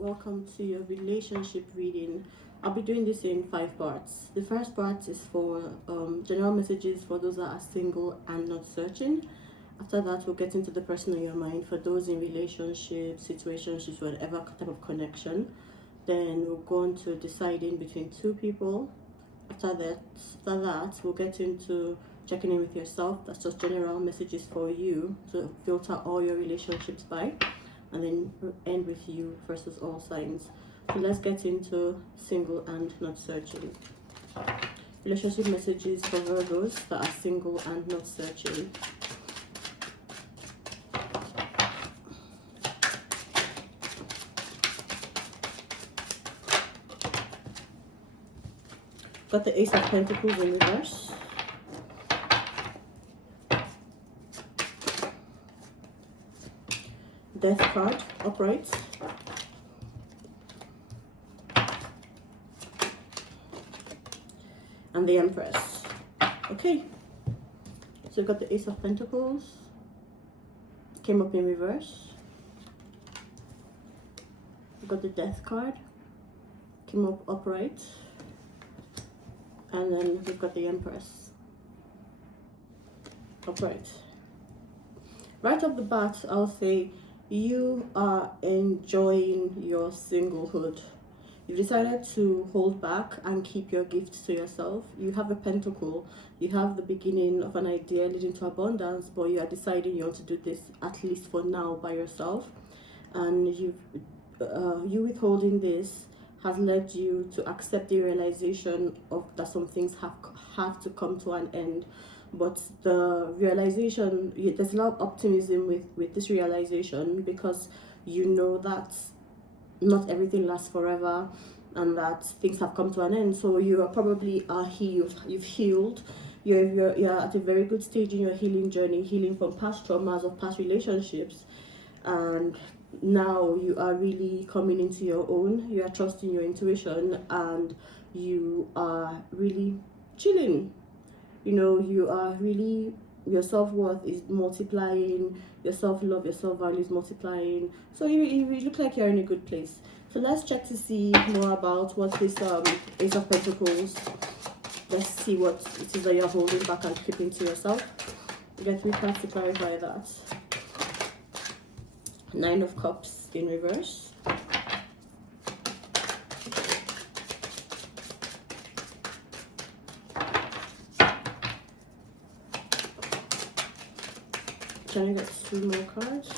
welcome to your relationship reading. I'll be doing this in 5 parts. The first part is for general messages for those that are single and not searching. After that, we'll get into the person on your mind for those in relationships, situationships, whatever type of connection. Then we'll go on to deciding between two people. After that, we'll get into checking in with yourself. That's just general messages for you to filter all your relationships by. And then we'll end with you versus all signs. So let's get into single and not searching. Relationship messages for Virgos that are single and not searching. Got the Ace of Pentacles in reverse. Death card upright. And the Empress. Okay. So we've got the Ace of Pentacles. Came up in reverse. We've got the Death card. Came up upright. And then we've got the Empress. Upright. Right off the bat, I'll say you are enjoying your singlehood. You've decided to hold back and keep your gifts to yourself. You have a pentacle. You have the beginning of an idea leading to abundance, but you are deciding you want to do this, at least for now, by yourself. And you withholding this has led you to accept the realization of that some things have to come to an end. But the realization, there's a lot of optimism with this realization, because you know that not everything lasts forever and that things have come to an end. So you are probably healed. You've healed. You're at a very good stage in your healing journey, healing from past traumas of past relationships. And now you are really coming into your own. You are trusting your intuition and you are really chilling. You know, you are really, your self-worth is multiplying, your self-love, your self-value is multiplying. So you look like you're in a good place. So let's check to see more about what this Ace of Pentacles, let's see what it is that you're holding back and keeping to yourself. You get 3 cards to clarify that. 9 of Cups in reverse. Can I get 2 more cards?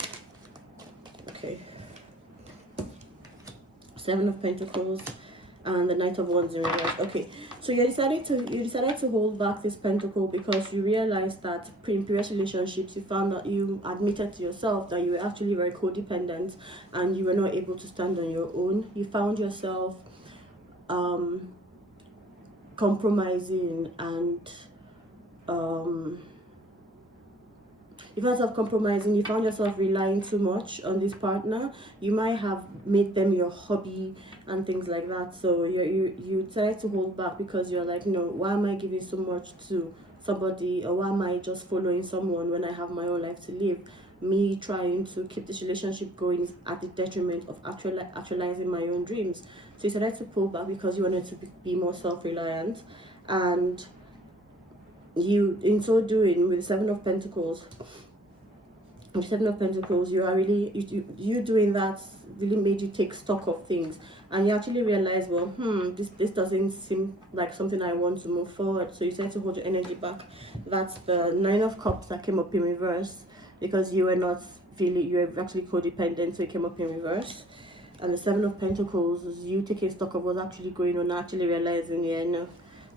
Okay. 7 of Pentacles and the Knight of Wands in reverse. Okay, so you decided to hold back this pentacle because you realized that in previous relationships you found that you admitted to yourself that you were actually very codependent and you were not able to stand on your own. You found yourself compromising and you found yourself compromising, you found yourself relying too much on this partner. You might have made them your hobby and things like that. So you try to hold back because you're like, no, why am I giving so much to somebody, or why am I just following someone when I have my own life to live? Me trying to keep this relationship going is at the detriment of actualizing my own dreams. So you decided to pull back because you wanted to be more self-reliant, and you, in so doing, with the 7 of Pentacles, you are really, you doing that really made you take stock of things, and you actually realize, well, this doesn't seem like something I want to move forward. So you try to hold your energy back. That's the 9 of Cups that came up in reverse, because you were not feeling, you were actually codependent, so it came up in reverse. And the 7 of Pentacles is you taking stock of what's actually going on, actually realizing, yeah, no,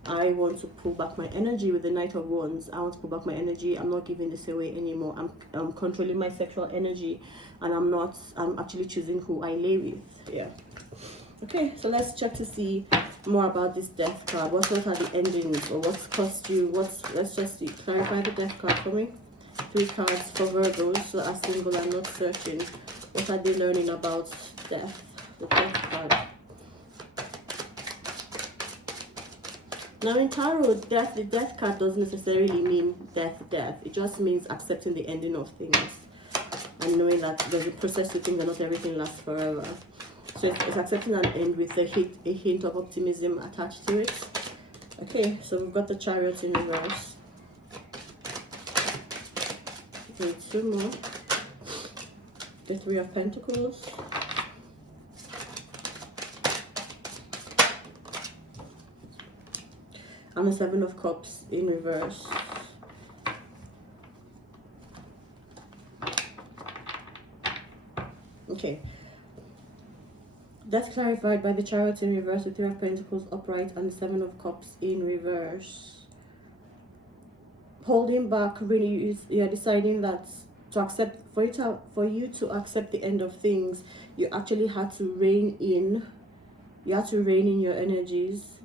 I want to pull back my energy. With the Knight of Wands, I want to pull back my energy. I'm not giving this away anymore. I'm controlling my sexual energy, and I'm actually choosing who I lay with. Yeah. Okay, so let's check to see more about this Death card. What are the endings, or what's cost you? Let's just see. Clarify the Death card for me. 3 cards for Virgos, so are single and not searching. What are they learning about death? The Death card. Now in tarot, the death card doesn't necessarily mean death. It just means accepting the ending of things and knowing that there's a process to things and not everything lasts forever. So it's accepting an end with a hint of optimism attached to it. Okay, so we've got the Chariot in reverse. Need two more. The Three of Pentacles. And the Seven of Cups in reverse. Okay. That's clarified by the Chariot in reverse, the Three of Pentacles upright, and the Seven of Cups in reverse. Holding back, really, you're deciding that to accept, for you to accept the end of things, you actually had to rein in. You had to rein in your energies.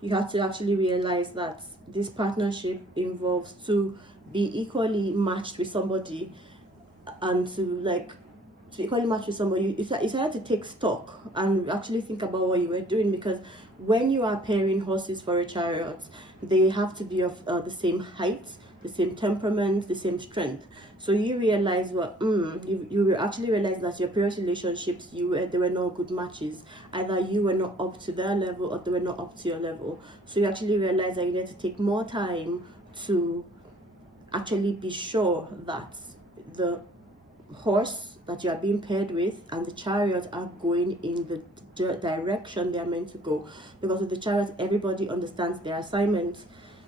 You have to actually realize that this partnership involves to be equally matched with somebody, and to equally match with somebody. You decided to take stock and actually think about what you were doing, because when you are pairing horses for a chariot, they have to be of the same height, the same temperament, the same strength. So you realize you actually realize that your previous relationships, they were not good matches. Either you were not up to their level or they were not up to your level. So you actually realize that you need to take more time to actually be sure that the horse that you are being paired with and the chariot are going in the direction they are meant to go. Because with the chariot, everybody understands their assignment,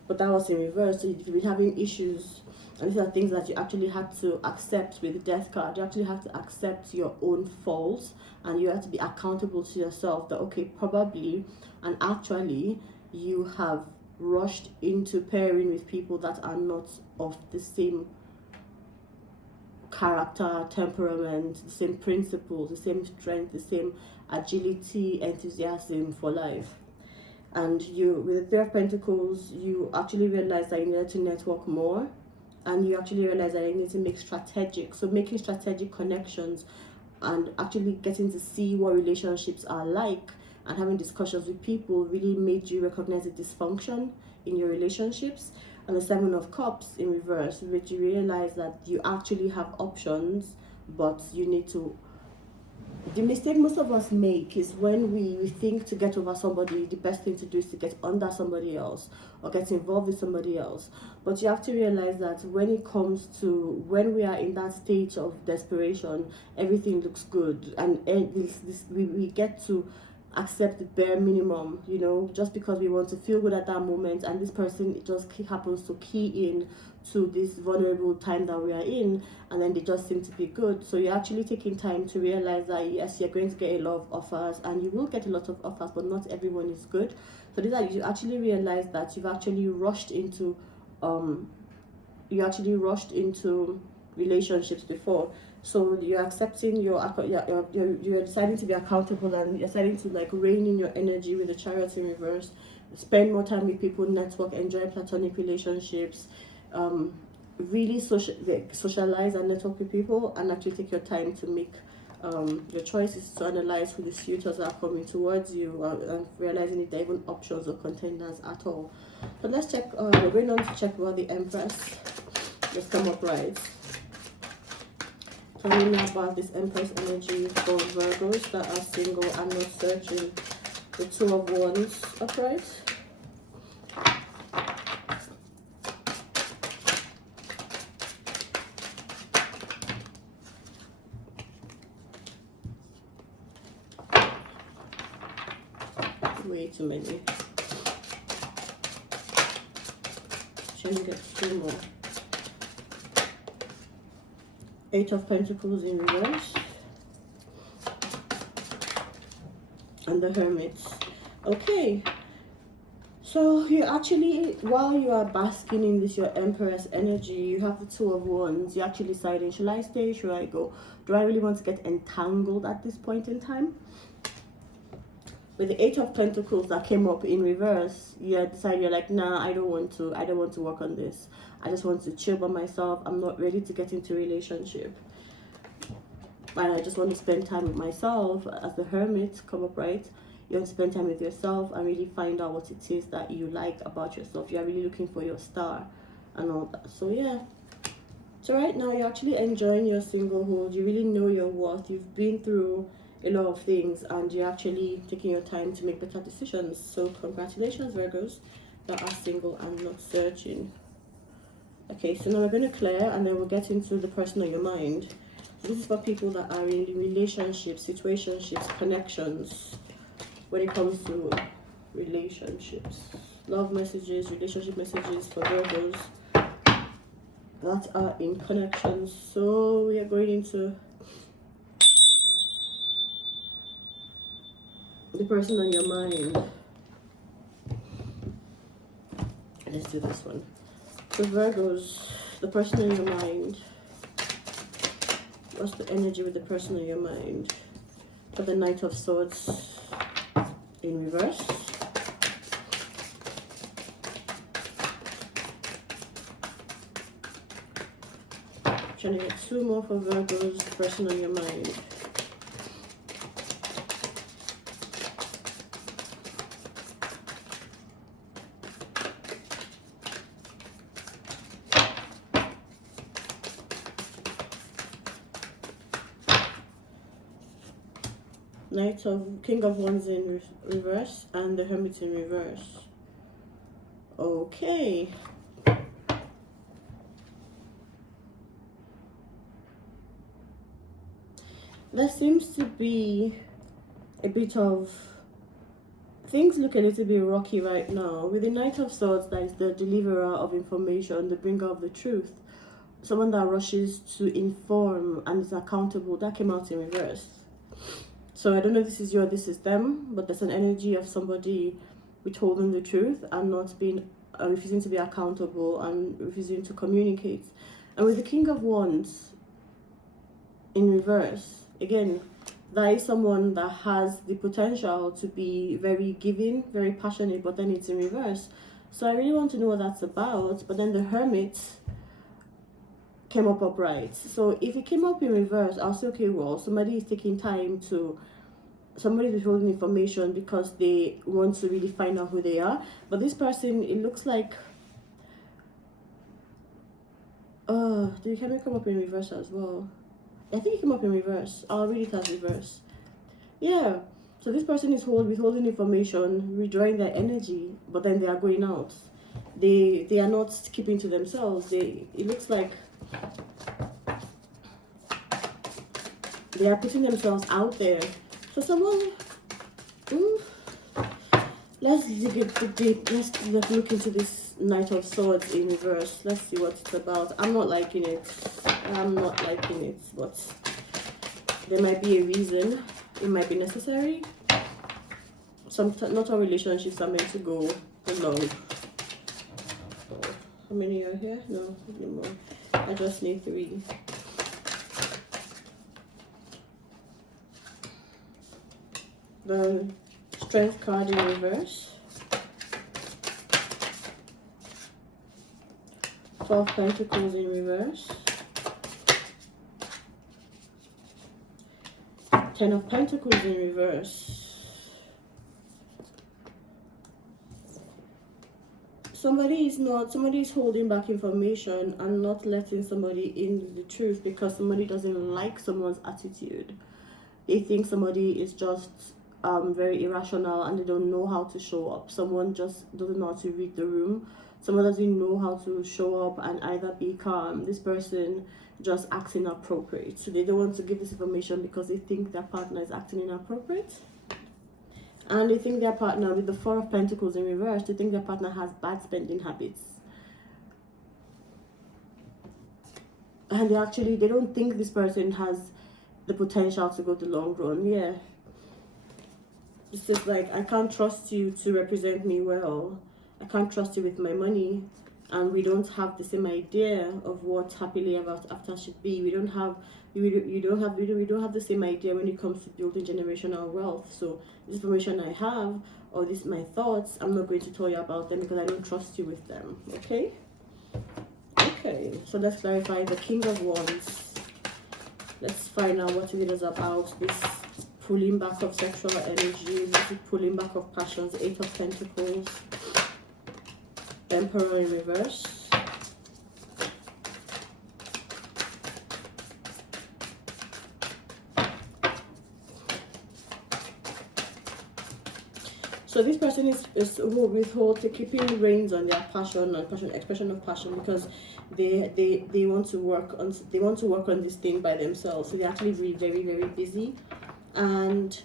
but that was in reverse. So you've been having issues, and these are things that you actually had to accept with the Death card. You actually have to accept your own faults, and you have to be accountable to yourself that, okay, probably and actually you have rushed into pairing with people that are not of the same character, temperament, the same principles, the same strength, the same agility, enthusiasm for life. And you, with the Three of Pentacles, you actually realize that you need to network more, and you actually realize that you need to make making strategic connections, and actually getting to see what relationships are like, and having discussions with people really made you recognize the dysfunction in your relationships. And the Seven of Cups in reverse, which you realize that you actually have options, but you need to. The mistake most of us make is when we think to get over somebody, the best thing to do is to get under somebody else or get involved with somebody else. But you have to realize that when it comes to when we are in that stage of desperation, everything looks good, and we get to accept the bare minimum, just because we want to feel good at that moment, and this person just happens to key in to this vulnerable time that we are in, and then they just seem to be good. So you're actually taking time to realize that yes, you're going to get a lot of offers, and you will get a lot of offers, but not everyone is good. So these are, you actually realize that you've actually rushed into relationships before. So you're accepting you're deciding to be accountable, and you're deciding to rein in your energy with the Chariot in reverse. Spend more time with people, network, enjoy platonic relationships, really socialize and network with people, and actually take your time to make your choices, to analyze who the suitors are coming towards you, and realizing if there are even options or contenders at all. So let's check. We're going on to check about the Empress. Let's come up right. Tell me about this Empress energy for Virgos that are single and not searching. The Two of Wands upright. Way too many. Should we get two more? Eight of Pentacles in reverse, and the Hermit. Okay, so you actually, while you are basking in this your Empress energy, you have the Two of Wands. You're actually deciding, should I stay, should I go? Do I really want to get entangled at this point in time? With the Eight of Pentacles that came up in reverse, you decide, you're like, nah, I don't want to work on this. I just want to chill by myself. I'm not ready to get into a relationship, and I just want to spend time with myself. As the Hermit come up right, you want to spend time with yourself and really find out what it is that you like about yourself. You're really looking for your star and all that. So yeah, so right now you're actually enjoying your singlehood. You really know your worth. You've been through a lot of things, and you're actually taking your time to make better decisions. So congratulations, Virgos that are single and not searching. Okay, so now we're going to clear, and then we'll get into the person on your mind. So this is for people that are in relationships, situationships, connections, when it comes to relationships. Love messages, relationship messages for Virgos that are in connections. So we are going into the person on your mind. Let's do this one. So Virgos, the person on your mind. What's the energy with the person on your mind? For the Knight of Swords in reverse. Trying to get two more for Virgos, the person on your mind. King of Wands in reverse and the Hermit in reverse. Okay. There seems to be a bit of things look a little bit rocky right now. With the Knight of Swords, that is the deliverer of information, the bringer of the truth, someone that rushes to inform and is accountable. That came out in reverse. So I don't know if this is you or this is them, but there's an energy of somebody withholding the truth and not being refusing to be accountable and refusing to communicate. And with the King of Wands in reverse, again, that is someone that has the potential to be very giving, very passionate, but then it's in reverse. So I really want to know what that's about. But then the Hermit came up upright. So if it came up in reverse, I'll say, okay, well, somebody is taking time to, somebody is withholding information because they want to really find out who they are. But this person, it looks like, did the Hermit come up in reverse as well? I think it came up in reverse. I'll read it as reverse. Yeah. So this person is withholding information, withdrawing their energy, but then they are going out. They are not keeping to themselves. It looks like they are putting themselves out there. So someone, let's dig deep. Let's look into this Knight of Swords in reverse. Let's see what it's about. I'm not liking it. But there might be a reason. It might be necessary. Not all relationships are meant to go long. How many are here? No more. I just need 3. The Strength card in reverse. 12 Pentacles in reverse. 10 of Pentacles in reverse. Somebody is holding back information and not letting somebody in the truth because somebody doesn't like someone's attitude. They think somebody is just very irrational and they don't know how to show up. Someone just doesn't know how to read the room. Someone doesn't know how to show up and either be calm. This person just acts inappropriate. So they don't want to give this information because they think their partner is acting inappropriate. And they think their partner, with the 4 of Pentacles in reverse, they think their partner has bad spending habits. And they don't think this person has the potential to go the long run. Yeah. It's just like, I can't trust you to represent me well. I can't trust you with my money. And we don't have the same idea of what happily ever after should be. We don't have the same idea when it comes to building generational wealth. So this information I have, or my thoughts, I'm not going to tell you about them because I don't trust you with them. Okay? Okay, so let's clarify the King of Wands. Let's find out what it is about. This pulling back of sexual energy, this is pulling back of passions, 8 of Pentacles. Emperor in reverse. So this person is who withhold to keeping reins on their passion and passion expression of passion, because they want to work on this thing by themselves. So they're actually really very very busy, and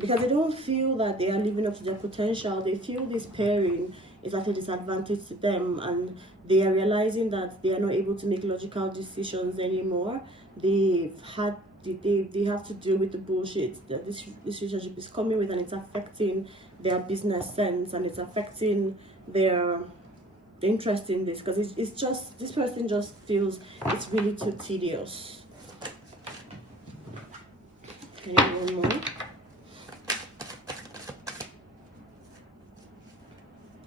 because they don't feel that they are living up to their potential, they feel this pairing is at a disadvantage to them, and they are realizing that they are not able to make logical decisions anymore. They've had they have to deal with the bullshit that this relationship is coming with, and it's affecting their business sense, and it's affecting their interest in this, because it's just, this person just feels it's really too tedious. Can you do one more?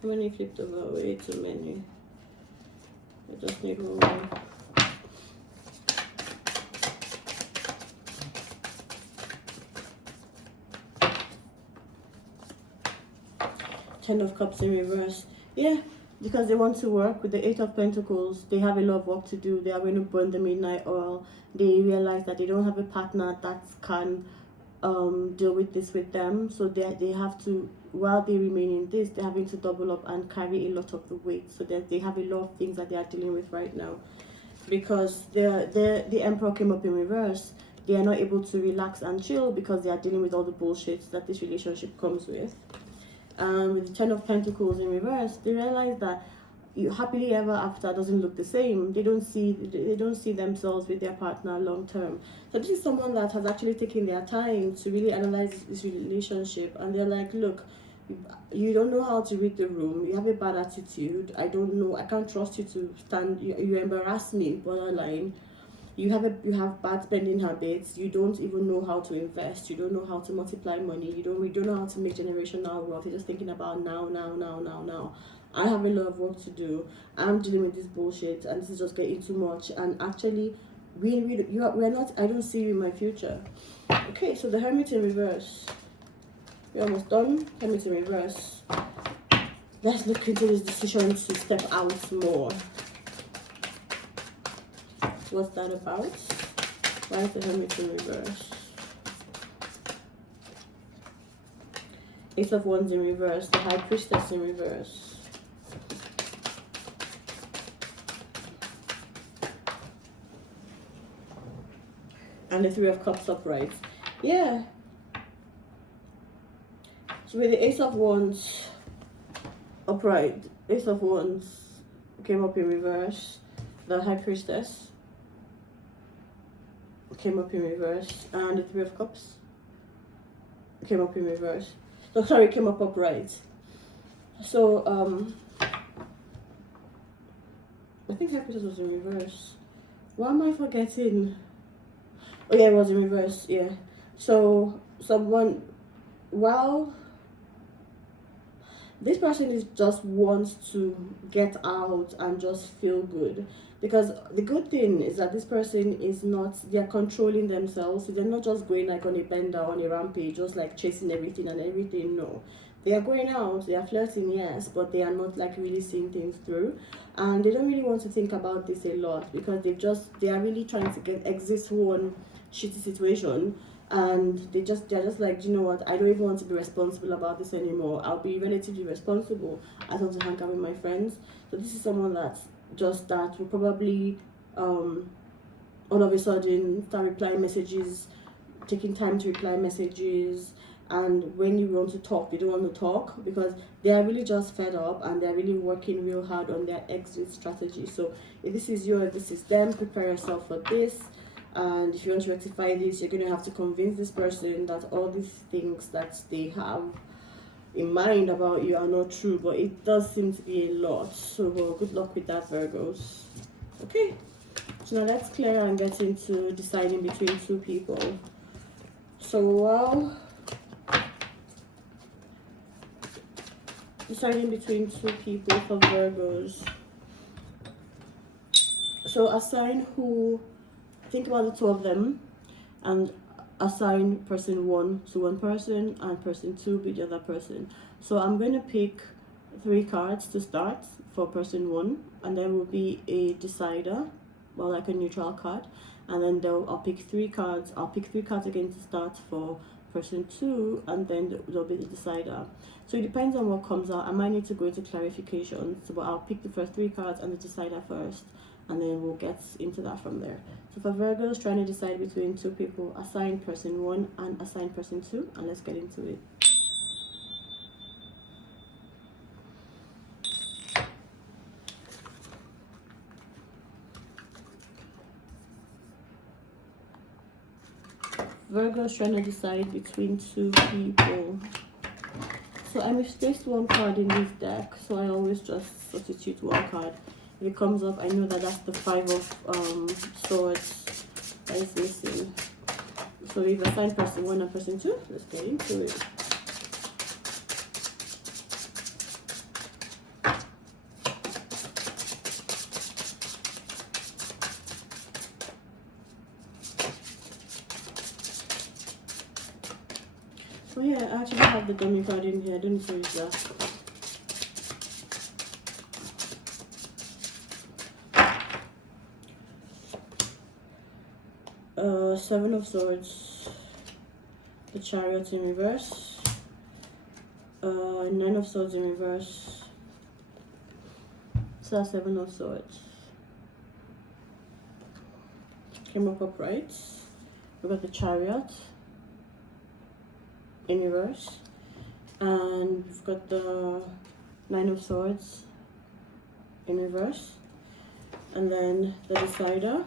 How many flipped over? Way too many. I just need one more. Ten of Cups in reverse. Yeah, because they want to work with the Eight of Pentacles. They have a lot of work to do. They are going to burn the midnight oil. They realize that they don't have a partner that can deal with this with them. So they have to, while they remain in this, they're having to double up and carry a lot of the weight. So that they have a lot of things that they are dealing with right now. Because the Emperor came up in reverse. They are not able to relax and chill because they are dealing with all the bullshit that this relationship comes with. With the Ten of Pentacles in reverse, they realize that happily ever after doesn't look the same. They don't see themselves with their partner long term. So this is someone that has actually taken their time to really analyze this relationship, and they're like, look, you don't know how to read the room. You have a bad attitude. I don't know. I can't trust you to stand. You embarrass me, borderline. You have bad spending habits. You don't even know how to invest. You don't know how to multiply money. You don't know how to make generational wealth. You're just thinking about now. I have a lot of work to do. I'm dealing with this bullshit, and this is just getting too much. And actually, we're not. I don't see you in my future. Okay, so the Hermit in reverse. We're almost done. Hermit in reverse. Let's look into this decision to step out more. What's that about? Why is the Hermit in reverse? Ace of Wands in reverse. The High Priestess in reverse. And the Three of Cups upright. Yeah. So with the Ace of Wands upright, Ace of Wands came up in reverse. The High Priestess came up in reverse, and the Three of Cups came up in reverse. So sorry, came up upright. So I think High Priestess was in reverse. Why am I forgetting? Oh yeah, it was in reverse. Yeah. So someone, well, this person is just wants to get out and just feel good. Because the good thing is that this person is not, they're controlling themselves. So they're not just going like on a bender, on a rampage, just like chasing everything and everything. No. They are going out, they are flirting, yes, but they are not like really seeing things through. And they don't really want to think about this a lot, because they are really trying to exit one shitty situation. And they're just like, you know what, I don't even want to be responsible about this anymore. I'll be relatively responsible. I want to hang out with my friends. So this is someone that will probably all of a sudden start replying messages, taking time to reply messages, and when you want to talk, they don't want to talk, because they are really just fed up, and they're really working real hard on their exit strategy. So if this is you, if this is them, prepare yourself for this. And if you want to rectify this, you're going to have to convince this person that all these things that they have in mind about you are not true, but it does seem to be a lot. So good luck with that, Virgos. Okay, so now let's clear and get into deciding between two people. So deciding between two people for Virgos. So assign who. Think about the two of them and assign person one to one person and person two with the other person. So I'm going to pick 3 cards to start for person one, and there will be a decider, well, like a neutral card, and then I'll pick 3 cards. I'll pick 3 cards again to start for person 2, and then there'll be the decider. So it depends on what comes out. I might need to go into clarifications, but I'll pick the first 3 cards and the decider first, and then we'll get into that from there. So for Virgos trying to decide between 2 people, assign person 1 and assign person 2, and let's get into it. Virgo's trying to decide between 2 people. So I misplaced 1 card in this deck, so I always just substitute 1 card. If it comes up, I know that that's the 5 of swords that is missing. So we've assigned person 1 and person 2. Let's get into it. Oh yeah, I actually have the dummy card in here. I didn't use that. Seven of Swords, the Chariot in reverse, 9 of Swords in reverse, so 7 of Swords. Came up upright. We got the Chariot in reverse, and we've got the 9 of Swords in reverse, and then the decider.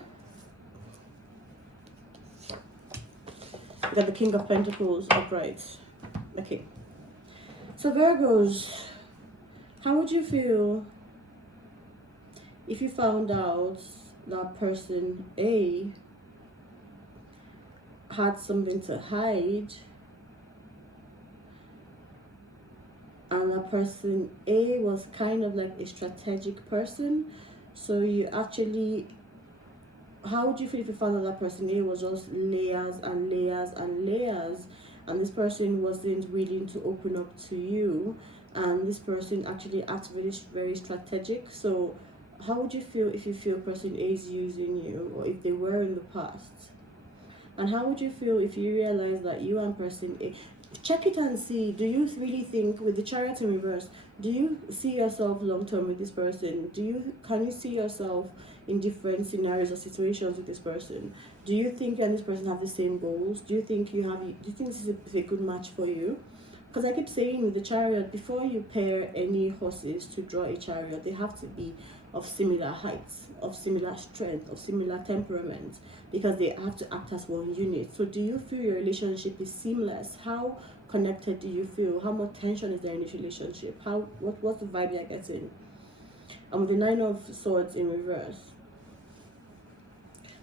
We got the King of Pentacles upright. Okay, so Virgos, how would you feel if you found out that person A had something to hide, and that person A was kind of like a strategic person? So you actually, how would you feel if you found out that person A was just layers and layers and layers, and this person wasn't willing to open up to you, and this person actually acts very, very strategic? So how would you feel if you feel person A is using you, or if they were in the past? And how would you feel if you realize that you and person A, check it and see, do you really think, with the Chariot in reverse, do you see yourself long term with this person? Can you see yourself in different scenarios or situations with this person? Do you think you and this person have the same goals? Do you think this is a good match for you? Because I keep saying with the Chariot, before you pair any horses to draw a chariot, they have to be of similar heights, of similar strength, of similar temperament, because they have to act as one unit. So do you feel your relationship is seamless? How connected do you feel? How much tension is there in this relationship? What's the vibe you're getting? And with the 9 of Swords in reverse,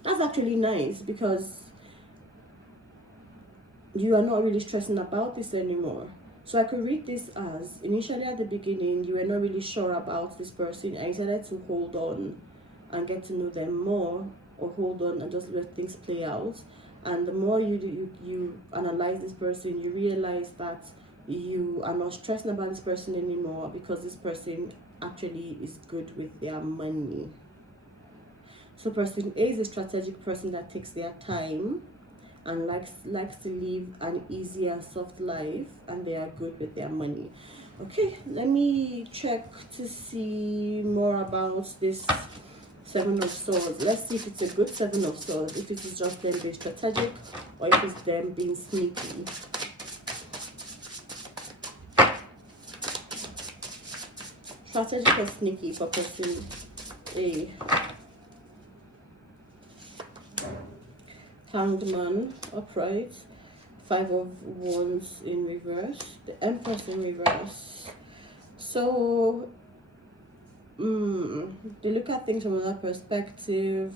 that's actually nice, because you are not really stressing about this anymore. So I could read this as, initially at the beginning, you were not really sure about this person, and you decided to hold on and get to know them more, or hold on and just let things play out. And the more you analyze this person, you realize that you are not stressing about this person anymore, because this person actually is good with their money. So person A is a strategic person that takes their time and likes to live an easy and soft life, and they are good with their money. Okay, let me check to see more about this 7 of Swords. Let's see if it's a good 7 of Swords, if it is just them being strategic, or if it's them being sneaky. Strategic or sneaky for person A. Hanged Man upright, 5 of Wands in reverse, the Empress in reverse. So they look at things from another perspective.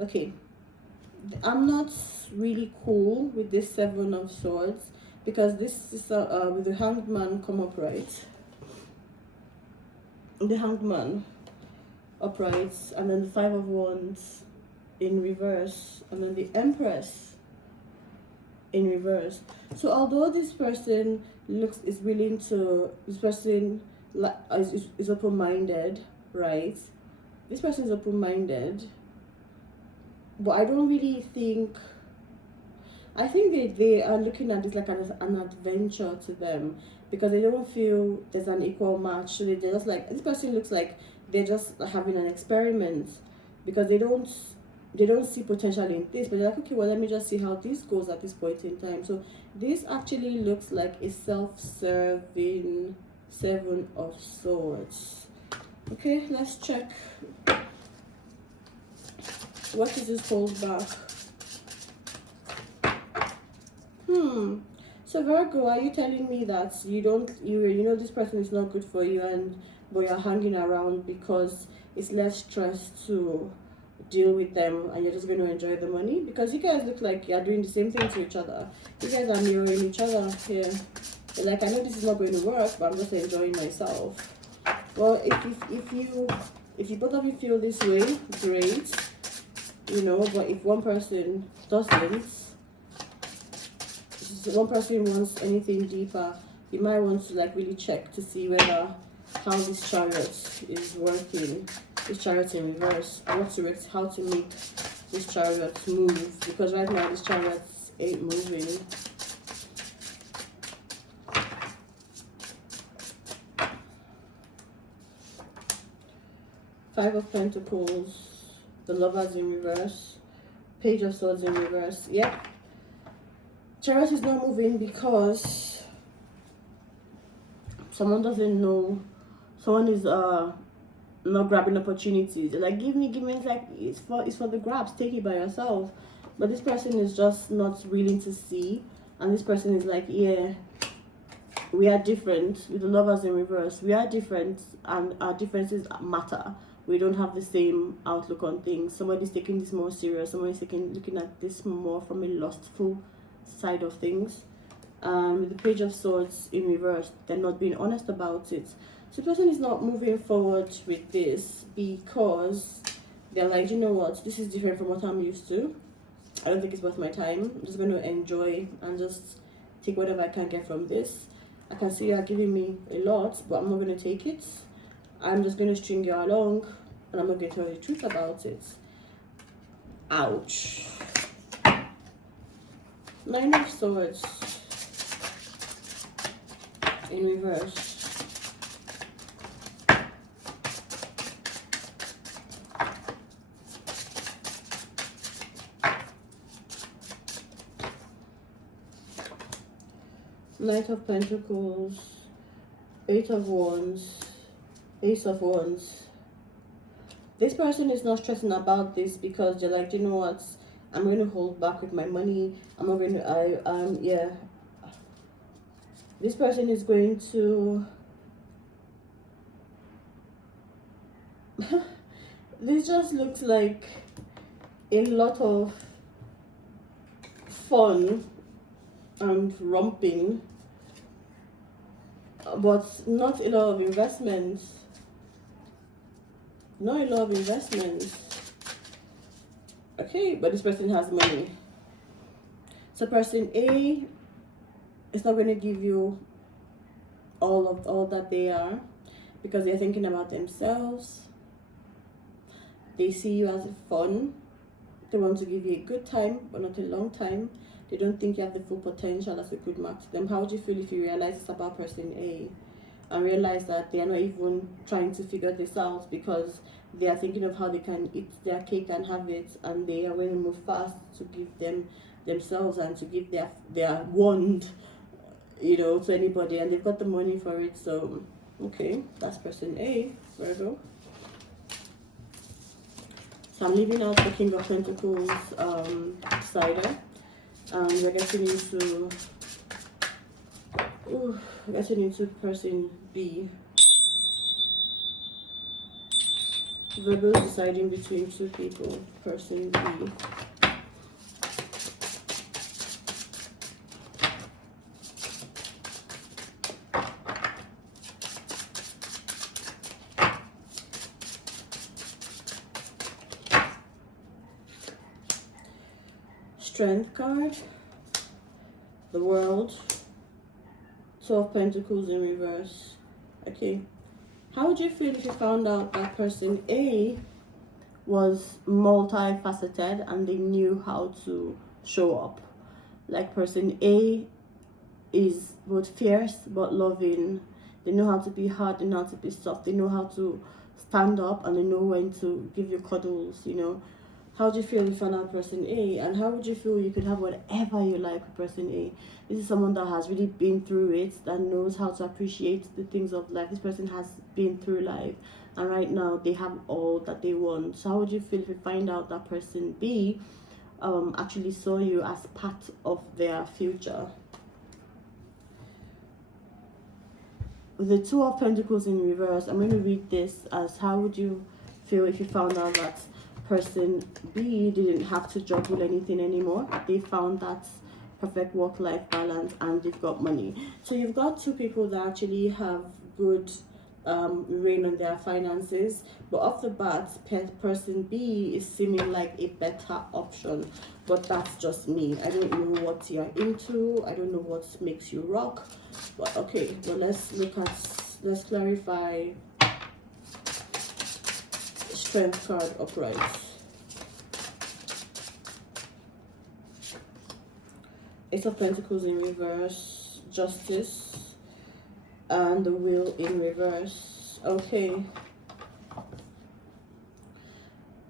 Okay, I'm not really cool with this 7 of Swords, because this is with the Hanged Man come upright, the Hanged Man upright, and then the 5 of Wands in reverse, and then the Empress in reverse. So although this person is willing to, this person is open-minded, right? This person is open-minded, but I don't really think. I think they are looking at this like an adventure to them, because they don't feel there's an equal match. So they're just like, this person looks like they're just having an experiment, because they don't see potential in this, but they're like, okay, well, let me just see how this goes at this point in time. So this actually looks like a self-serving Seven of Swords. Okay, let's check. What is this hold back? So Virgo, are you telling me that you know this person is not good for you, and but you're hanging around because it's less stress to deal with them, and you're just going to enjoy the money? Because you guys look like you're doing the same thing to each other. You guys are mirroring each other here. You're like, I know this is not going to work, but I'm just enjoying myself. Well, if you both of you feel this way, great. You know, but if one person doesn't, one person wants anything deeper, you might want to like really check to see whether how this chariot is working, this chariot in reverse, how to make this chariot move, because right now this chariot ain't moving. Five of Pentacles, the Lovers in reverse, Page of Swords in reverse. Yep. Chariot is not moving because someone doesn't know. Someone is not grabbing opportunities. They're like, give me. It's like it's for the grabs. Take it by yourself. But this person is just not willing to see, and this person is like, yeah, we are different. With the Lovers in reverse, we are different, and our differences matter. We don't have the same outlook on things. Somebody's taking this more serious. Somebody's looking at this more from a lustful side of things. With the Page of Swords in reverse, they're not being honest about it. So the person is not moving forward with this because they're like, you know what, this is different from what I'm used to. I don't think it's worth my time. I'm just going to enjoy and just take whatever I can get from this. I can see you are giving me a lot, but I'm not going to take it. I'm just going to string you along, and I'm not going to tell you the truth about it. Ouch. Nine of Swords in reverse. Knight of Pentacles, Eight of Wands, Ace of Wands. This person is not stressing about this because they're like, you know what, I'm going to hold back with my money. I'm not going to, yeah. This person is going to, this just looks like a lot of fun and romping, but not a lot of investments. Not a lot of investments. Okay, but this person has money. So person A is not going to give you all that they are, because they're thinking about themselves. They see you as fun. They want to give you a good time, but not a long time. They don't think you have the full potential as a good match to them. How would you feel if you realize it's about person A, and realize that they are not even trying to figure this out because they are thinking of how they can eat their cake and have it, and they are going to move fast to give themselves and to give their wand, you know, to anybody, and they've got the money for it. So okay, that's person A, Virgo. So I'm leaving out the King of Pentacles decider. We're getting into person B. Virgo is deciding between two people. Person B. Strength card, the World, Two of Pentacles in reverse. Okay, how would you feel if you found out that person A was multifaceted and they knew how to show up. Like person A is both fierce but loving. They know how to be hard, they know how to be soft, they know how to stand up, and they know when to give you cuddles, you know. How do you feel you found out person A? And how would you feel you could have whatever you like with person A? This is someone that has really been through it, that knows how to appreciate the things of life. This person has been through life, and right now they have all that they want. So how would you feel if you find out that person B actually saw you as part of their future? With the Two of Pentacles in reverse, I'm going to read this as how would you feel if you found out that person B didn't have to juggle anything anymore. They found that perfect work-life balance and they've got money. So you've got two people that actually have good reign on their finances, but off the bat, person B is seeming like a better option. But that's just me. I don't know what you're into. I don't know what makes you rock. But okay, well, let's clarify. Strength card upright. Ace of Pentacles in reverse. Justice. And the Wheel in reverse. Okay.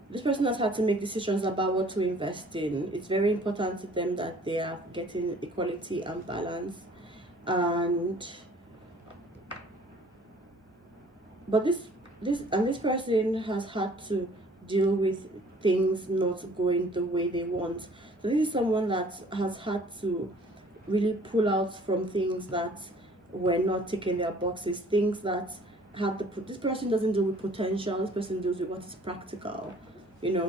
This person has had to make decisions about what to invest in. It's very important to them that they are getting equality and balance. But this person has had to deal with things not going the way they want. So this is someone that has had to really pull out from things that were not ticking their boxes, things that had this person doesn't deal with potential, this person deals with what is practical, you know.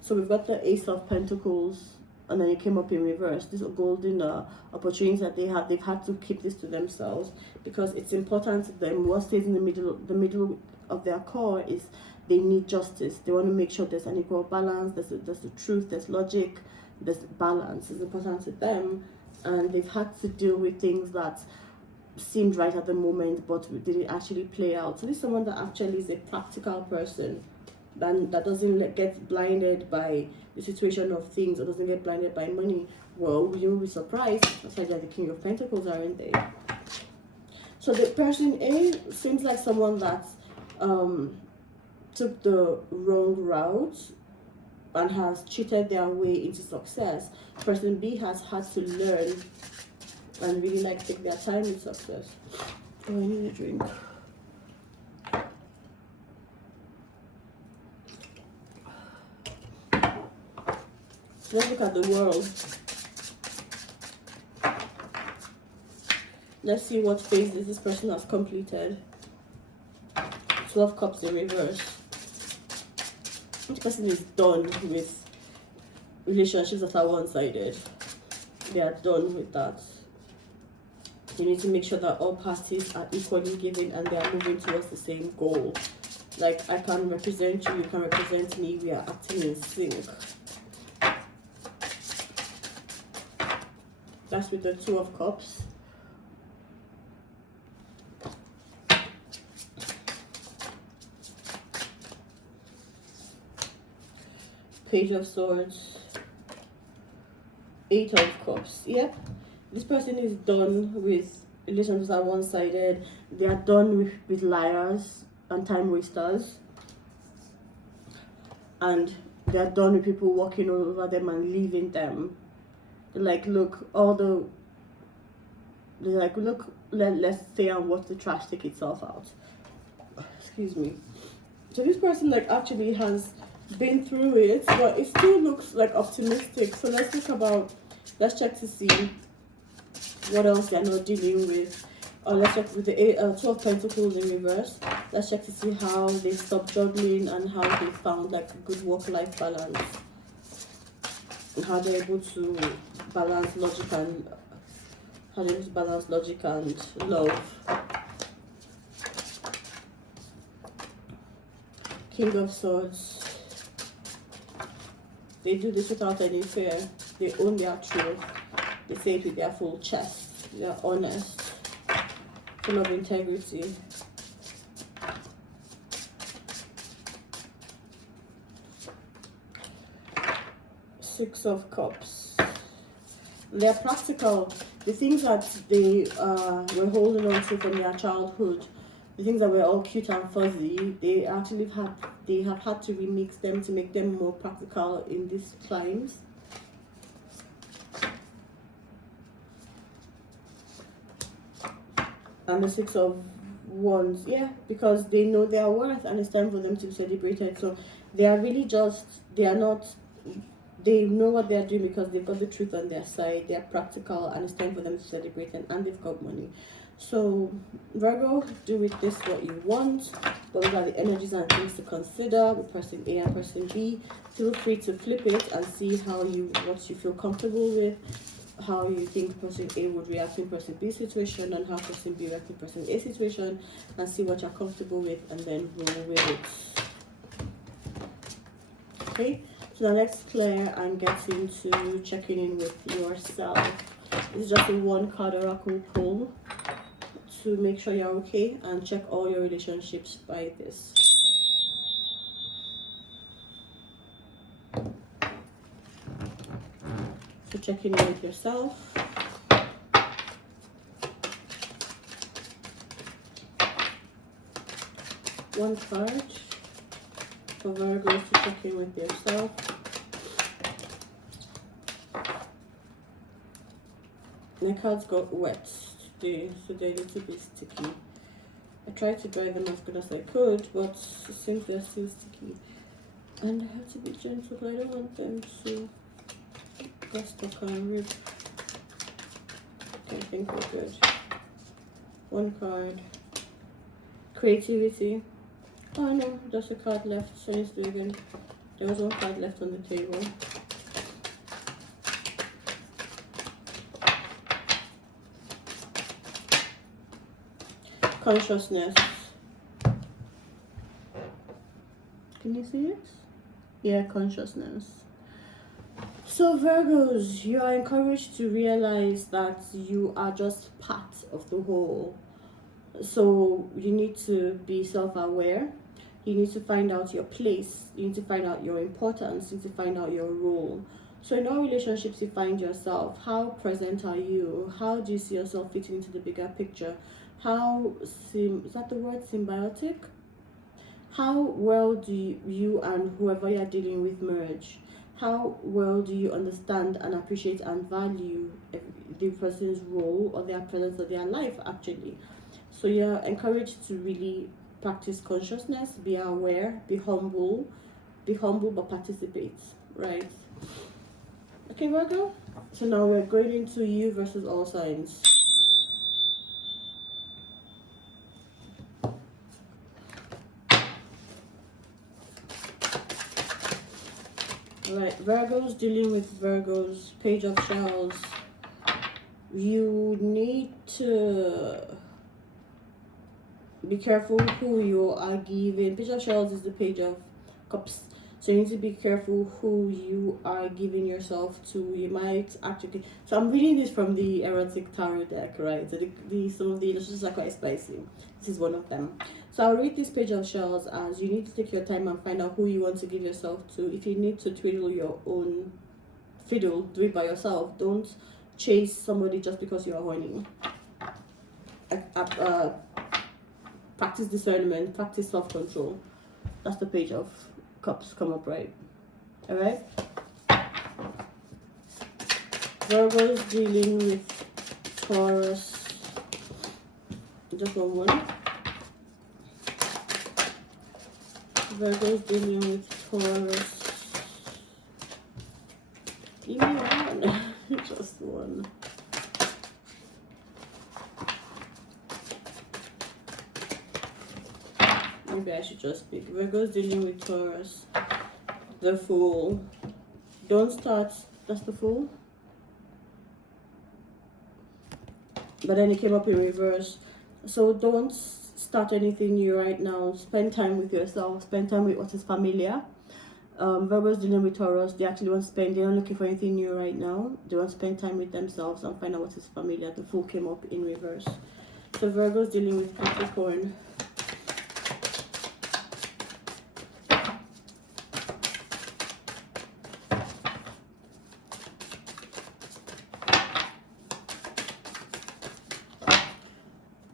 So we've got the Ace of Pentacles, and then it came up in reverse. This golden opportunity that they've had to keep this to themselves because it's important to them. What stays in the middle of their core is they need justice. They want to make sure there's an equal balance, there's the truth, there's logic, there's balance. It's important to them, and they've had to deal with things that seemed right at the moment but didn't actually play out. So this is someone that actually is a practical person, that doesn't get blinded by the situation of things, or doesn't get blinded by money. Well, you will be surprised. That's why they're the King of Pentacles, aren't they? So the person A seems like someone that took the wrong route and has cheated their way into success. Person B has had to learn and really take their time in success. Oh, I need a drink. Let's look at the world. Let's see what phase this person has completed. 12 Cups in reverse. This person is done with relationships that are one-sided. They are done with that. You need to make sure that all parties are equally giving and they are moving towards the same goal. Like, I can represent you, you can represent me, we are acting in sync. That's with the Two of Cups. Page of Swords. Eight of Cups. Yep. This person is done with relationships that are one-sided. They are done with liars and time wasters. And they are done with people walking all over them and leaving them. They're like, look, let's stay and watch the trash take itself out. Excuse me. So this person actually has been through it, but it still looks optimistic. So let's check to see what else they're not dealing with. Or let's check with the Two of Pentacles in reverse. Let's check to see how they stopped juggling and how they found a good work-life balance. And how they're able to balance logic and love. King of Swords. They do this without any fear. They own their truth. They say it with their full chest. They're honest, full of integrity. Six of Cups. They're practical. The things that they were holding on to from their childhood, the things that were all cute and fuzzy, they actually have had to remix them to make them more practical in these times. And the Six of Wands, yeah, because they know their worth and it's time for them to be celebrated. So they are really just, they are not, they know what they are doing because they've got the truth on their side. They are practical and it's time for them to celebrate, and they've got money. So Virgo, do with this what you want. Those are the energies and things to consider with person A and person B. Feel free to flip it and see what you feel comfortable with, how you think person A would react in person B situation, and how person B reacts in person A situation, and see what you're comfortable with, and then roll with it. Okay, so now let's clear and get into checking in with yourself. This is just a one card oracle pull to make sure you're okay, and check all your relationships by this. So checking in with yourself. One card for Virgos to check in with yourself. My cards got wet today, so they're a little bit sticky. I tried to dry them as good as I could, but it seems they're still sticky. And I have to be gentle, but I don't want them to get stuck and rip. Okay, I think we're good. One card. Creativity. Oh no, there's a card left, so let's do it again. There was one card left on the table. Consciousness. Can you see it? Yeah, consciousness. So Virgos, you are encouraged to realize that you are just part of the whole. So you need to be self-aware. You need to find out your place. You need to find out your importance. You need to find out your role. So in all relationships you find yourself, how present are you? How do you see yourself fitting into the bigger picture? Is that the word, symbiotic? How well do you and whoever you're dealing with merge? How well do you understand and appreciate and value the person's role or their presence or their life actually? So you're encouraged to really practice consciousness, be aware, be humble but participate, right? Okay, Virgo? So now we're going into you versus all signs. Alright, Virgos, dealing with Virgos, Page of Shells. You need to be careful who you are giving. Page of Shells is the Page of Cups. So you need to be careful who you are giving yourself to. You might actually... So I'm reading this from the Erotic Tarot deck, right? So some of the illustrations are quite spicy. This is one of them. So I'll read this Page of Shells as you need to take your time and find out who you want to give yourself to. If you need to twiddle your own fiddle, do it by yourself. Don't chase somebody just because you're horny. Practice discernment, practice self-control. That's the Page of Cups come up, right? All right. Virgos dealing with Taurus. Just one. Virgos dealing with Taurus. Give me one. Just one. Maybe I should just pick. Virgos dealing with Taurus. The Fool. Don't start. That's the Fool. But then it came up in reverse. So don't start anything new right now. Spend time with yourself. Spend time with what is familiar. Virgos dealing with Taurus. They actually want to spend. They're not looking for anything new right now. They want to spend time with themselves and find out what is familiar. The Fool came up in reverse. So Virgos dealing with Capricorn.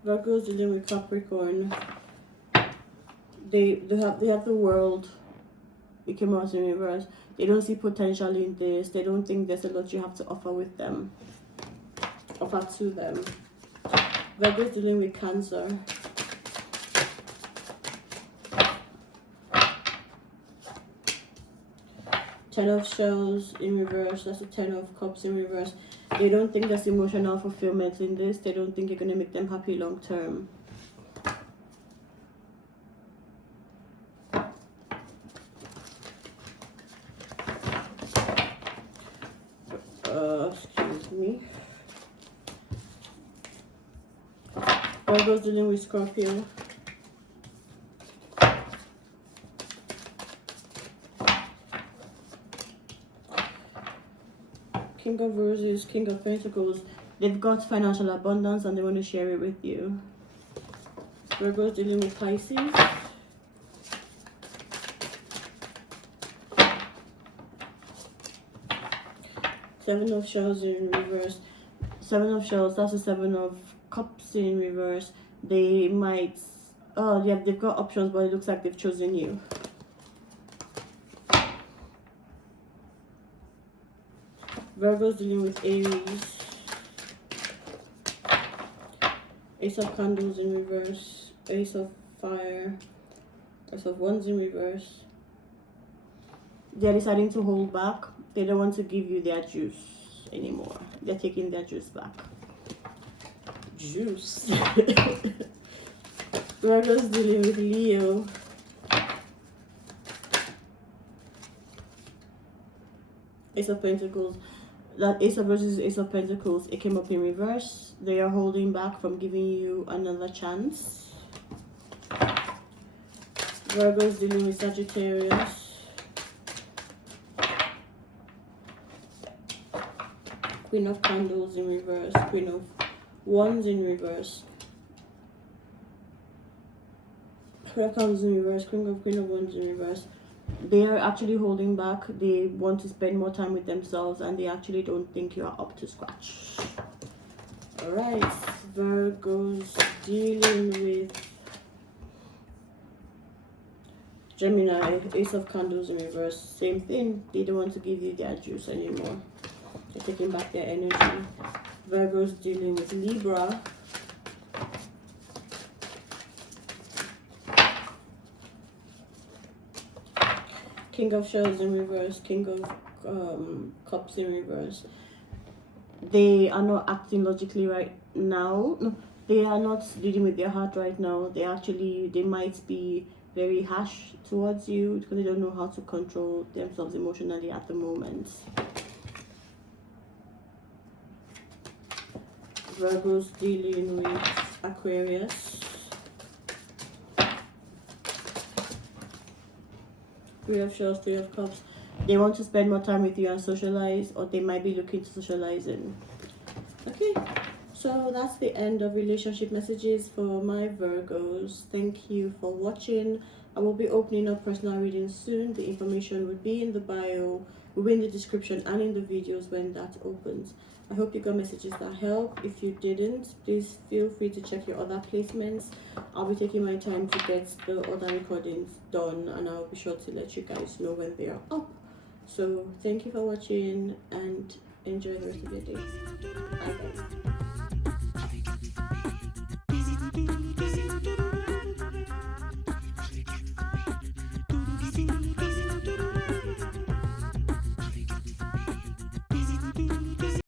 Virgo's dealing with Capricorn. They have the world. It came out in reverse. They don't see potential in this. They don't think there's a lot you have to offer with them. Offer to them. Virgo's dealing with Cancer. Ten of Shells in reverse. That's a Ten of Cups in reverse. They don't think there's emotional fulfillment in this. They don't think you're going to make them happy long term. Excuse me. Virgo's dealing with Scorpio. King of Roses, King of Pentacles. They've got financial abundance and they want to share it with you. Virgo's dealing with Pisces. Seven of Shells in reverse. Seven of Shells, that's a Seven of Cups in reverse. They might, oh yeah, they've got options, but it looks like they've chosen you. Virgo's dealing with Aries. Ace of Candles in reverse. Ace of Fire. Ace of Wands in reverse. They're deciding to hold back. They don't want to give you their juice anymore. They're taking their juice back. Juice. Virgo's dealing with Leo. Ace of Pentacles. That Ace of Roses, Ace of Pentacles, it came up in reverse. They are holding back from giving you another chance. Virgo's dealing with Sagittarius. Queen of Candles in reverse. Queen of Wands in reverse. Queen of Candles in reverse. Queen of Wands in reverse. They are actually holding back. They want to spend more time with themselves and they actually don't think you are up to scratch. Alright, Virgo's dealing with Gemini, Ace of Candles in reverse. Same thing. They don't want to give you their juice anymore. They're taking back their energy. Virgo's dealing with Libra. King of Shells in reverse. King of Cups in reverse. They are not acting logically right now. No, they are not leading with their heart right now. They might be very harsh towards you because they don't know how to control themselves emotionally at the moment. Virgo's dealing with Aquarius. Three of Shells, Three of Cups. They want to spend more time with you and socialize, or they might be looking to socializing. Okay, so that's the end of relationship messages for my Virgos. Thank you for watching. I will be opening up personal readings soon. The information will be in the bio, will be in the description and in the videos when that opens. I hope you got messages that help. If you didn't, please feel free to check your other placements. I'll be taking my time to get the other recordings done and I'll be sure to let you guys know when they are up. So thank you for watching and enjoy the rest of your day. Bye.